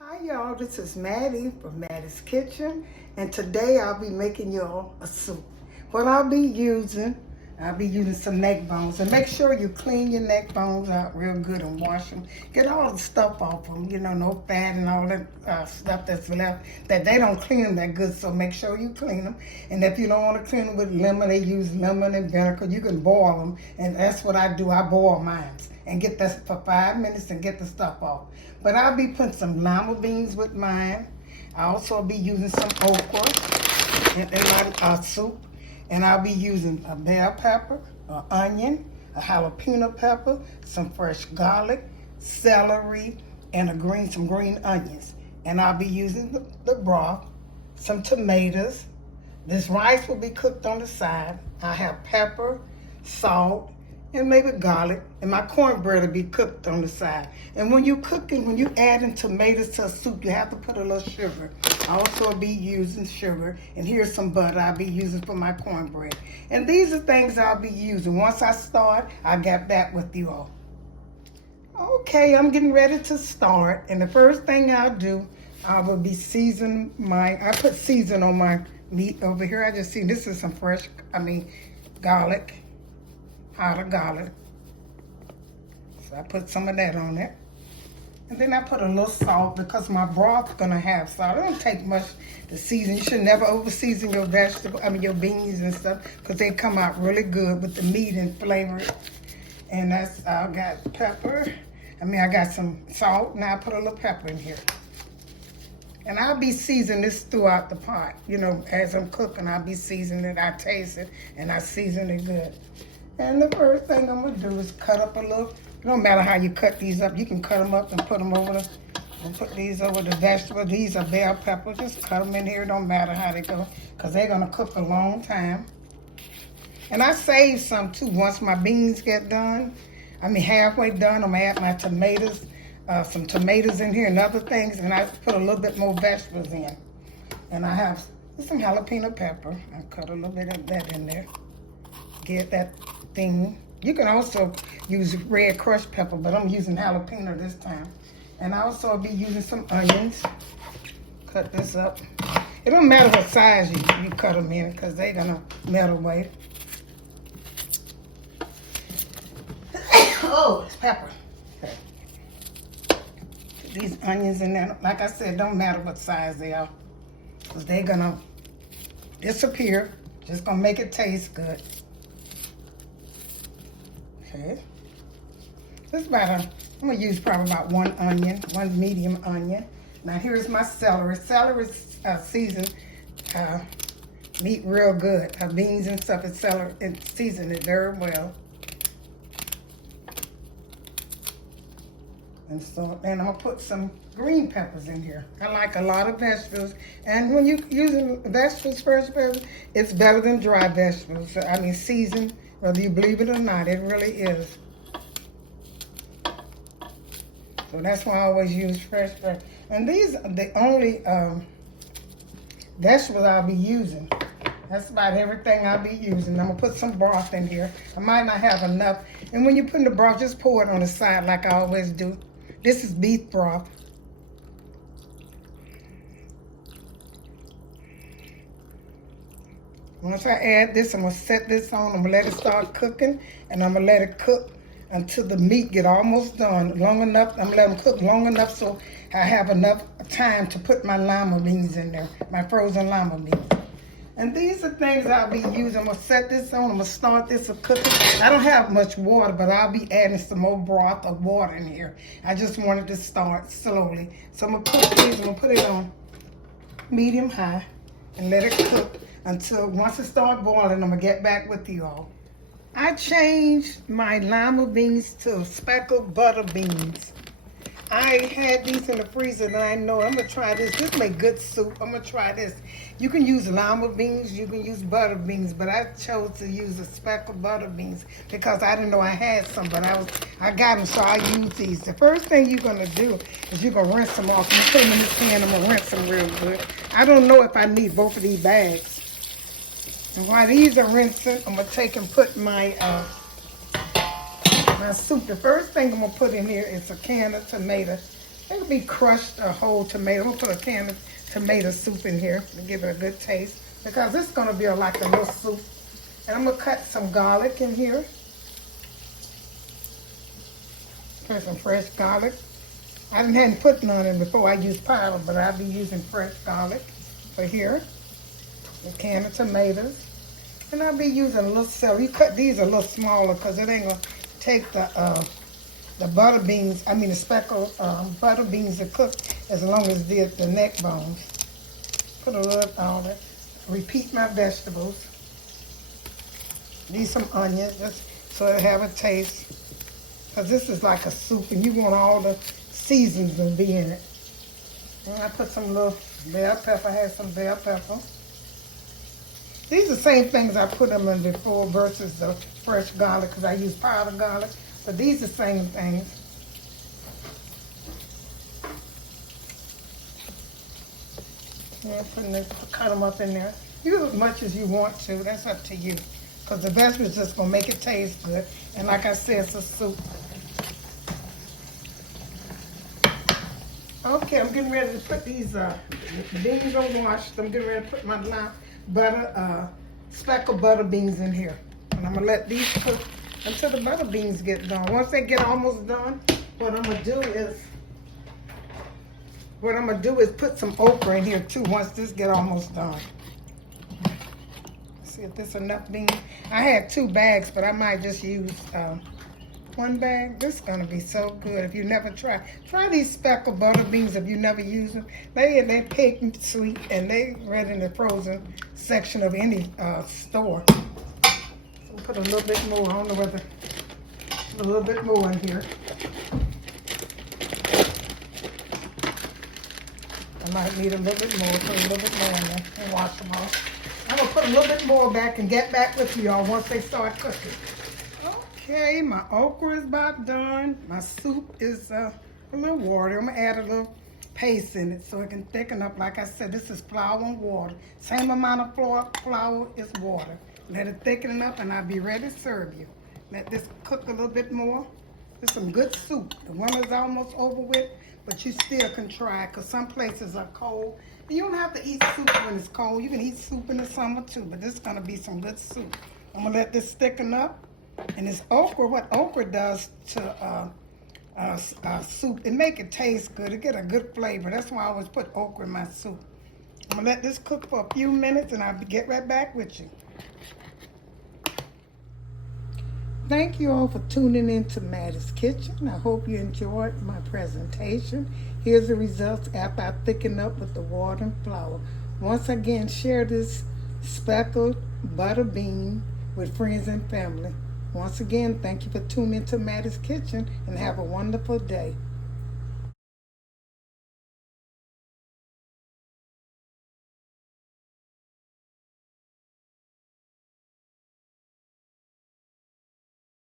Hi y'all, this is Mattie from Mattie's Kitchen, and today I'll be making y'all a soup. What I'll be using some neck bones, and make sure you clean your neck bones out real good and wash them. Get all the stuff off them, no fat and all that stuff that's left, that they don't clean them that good, so make sure you clean them. And if you don't want to clean them with lemon, they use lemon and vinegar. You can boil them, and that's what I do. I boil mine and get this for 5 minutes and get the stuff off. But I'll be putting some lima beans with mine. I also be using some okra in my soup. And I'll be using a bell pepper, an onion, a jalapeno pepper, some fresh garlic, celery, and some green onions. And I'll be using the broth, some tomatoes. This rice will be cooked on the side. I have pepper, salt, and maybe garlic, and my cornbread will be cooked on the side. And when you're cooking, when you adding tomatoes to a soup, you have to put a little sugar. I also be using sugar, and here's some butter I'll be using for my cornbread. And these are things I'll be using. Once I start, I'll get back with you all. Okay, I'm getting ready to start, and the first thing I'll do, I will be seasoning I put season on my meat over here. I just see this is some fresh, garlic. Powdered garlic. So I put some of that on it. And then I put a little salt because my broth's gonna have salt. It don't take much to season. You should never over season your your beans and stuff, because they come out really good with the meat and flavor. And I got pepper. I got some salt. Now I put a little pepper in here. And I'll be seasoning this throughout the pot. As I'm cooking, I'll be seasoning it. I taste it and I season it good. And the first thing I'm gonna do is cut up a little. It don't matter how you cut these up. You can cut them up and put them over put these over the vegetables. These are bell peppers. Just cut them in here. It don't matter how they go, because they're gonna cook a long time. And I save some too. Once my beans get done, halfway done, I'm gonna add my tomatoes, some tomatoes in here and other things, and I put a little bit more vegetables in. And I have some jalapeno pepper. I cut a little bit of that in there. Get that thing. You can also use red crushed pepper, but I'm using jalapeno this time. And I also be using some onions. Cut this up. It don't matter what size you cut them in, because they're gonna melt away. Oh, it's pepper. Okay. Put these onions in there. Like I said, don't matter what size they are, because they're gonna disappear. Just gonna make it taste good. Okay. I'm gonna use probably about one medium onion. Now here's my celery. Celery seasoned meat real good. Beans and stuff, and season it very well. And I'm gonna put some green peppers in here. I like a lot of vegetables, and when you're using vegetables, fresh vegetables, it's better than dry vegetables. Seasoned. Whether you believe it or not, it really is. So that's why I always use fresh vegetables. And these are the only vegetables I'll be using. That's about everything I'll be using. I'm gonna put some broth in here. I might not have enough. And when you put in the broth, just pour it on the side like I always do. This is beef broth. Once I add this, I'm gonna set this on. I'm gonna let it start cooking, and I'm gonna let it cook until the meat get almost done. Long enough, I'm gonna let them cook long enough so I have enough time to put my lima beans in there, my frozen lima beans. And these are things I'll be using. I'm gonna set this on. I'm gonna start this cooking. I don't have much water, but I'll be adding some more broth or water in here. I just wanted to start slowly. So I'm gonna cook these. I'm gonna put it on medium high and let it cook until once it starts boiling. I'm gonna get back with you all. I changed my lima beans to speckled butter beans. I had these in the freezer, and I know I'm gonna try this. This make good soup. I'm gonna try this. You can use lima beans, you can use butter beans, but I chose to use the speckled butter beans because I didn't know I had some, but I got them, so I use these. The first thing you're gonna do is you're gonna rinse them off. You put them in the pan. I'm gonna rinse them real good. I don't know if I need both of these bags. And while these are rinsing, I'm gonna take and put my soup. The first thing I'm gonna put in here is a can of tomatoes. It'll be crushed a whole tomato. I'm gonna put a can of tomato soup in here to give it a good taste because it's gonna be like a little soup. And I'm gonna cut some garlic in here. Put some fresh garlic. I hadn't put none in before. I used powder, but I'll be using fresh garlic for here. A can of tomatoes. And I'll be using a little celery. You cut these a little smaller because it ain't gonna take the butter beans, the speckled butter beans to cook as long as the neck bones. Put a little on it. Repeat my vegetables. Need some onions just so it have a taste. Because this is like a soup and you want all the seasons to be in it. And I put some little bell pepper. I had some bell pepper. These are the same things I put them in before versus the fresh garlic because I use powdered garlic. But these are the same things. Yeah, cut them up in there. Use as much as you want to. That's up to you. Because the vegetables just going to make it taste good. And like I said, it's a soup. Okay, I'm getting ready to put these beans are washed. I'm getting ready to put my speckled butter beans in here. And I'm going to let these cook until the butter beans get done. Once they get almost done, what I'm going to do is put some okra in here too once this get almost done. See if this enough beans. I had 2 bags, but I might just use 1 bag. This is going to be so good if you never try. Try these speckled butter beans if you never use them. They're pink and sweet, and they right in the frozen section of any store. So put a little bit more. I don't know whether a little bit more in here. I might need a little bit more. Put a little bit more in there and wash them off. I'm going to put a little bit more back and get back with y'all once they start cooking. Okay, my okra is about done. My soup is a little water. I'm going to add a little paste in it so it can thicken up. Like I said, this is flour and water. Same amount of flour is water. Let it thicken up and I'll be ready to serve you. Let this cook a little bit more. It's some good soup. The winter's almost over with, but you still can try because some places are cold. And you don't have to eat soup when it's cold. You can eat soup in the summer too, but this is going to be some good soup. I'm going to let this thicken up. And this okra, what okra does to soup, it make it taste good. It get a good flavor. That's why I always put okra in my soup. I'm going to let this cook for a few minutes and I'll get right back with you. Thank you all for tuning in to Mattie's Kitchen. I hope you enjoyed my presentation. Here's the results after I thicken up with the water and flour. Once again, share this speckled butter bean with friends and family. Once again, thank you for tuning into Mattie's Kitchen and have a wonderful day.